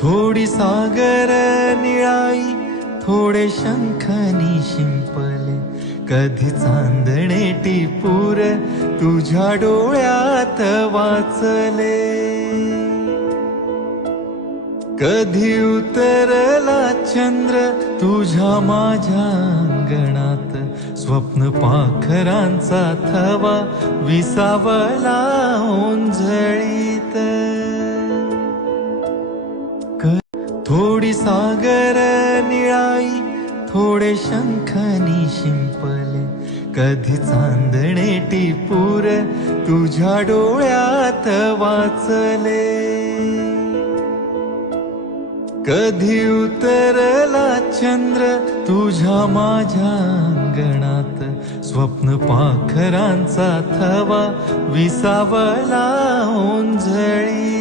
थोडी सागर निळाई, थोडे शंखनी शिंपले, कधी चांदणे टिपूर तुझ्या डोळ्यात वाचले. कधी उतरला चंद्र तुझ्या माझ्या अंगणात, स्वप्न पाखरांचा थवा विसावला ओंजळीत. थोडी सागर निळाई, थोडे शंखनी शिंपले, कधी चांदणे टिपूर तुझ्या डोळ्यात वाचले. कधी उतरला चंद्र तुझ्या माझ्या अंगणात, स्वप्न पाखरांचा थवा विसावला ओंजळीत.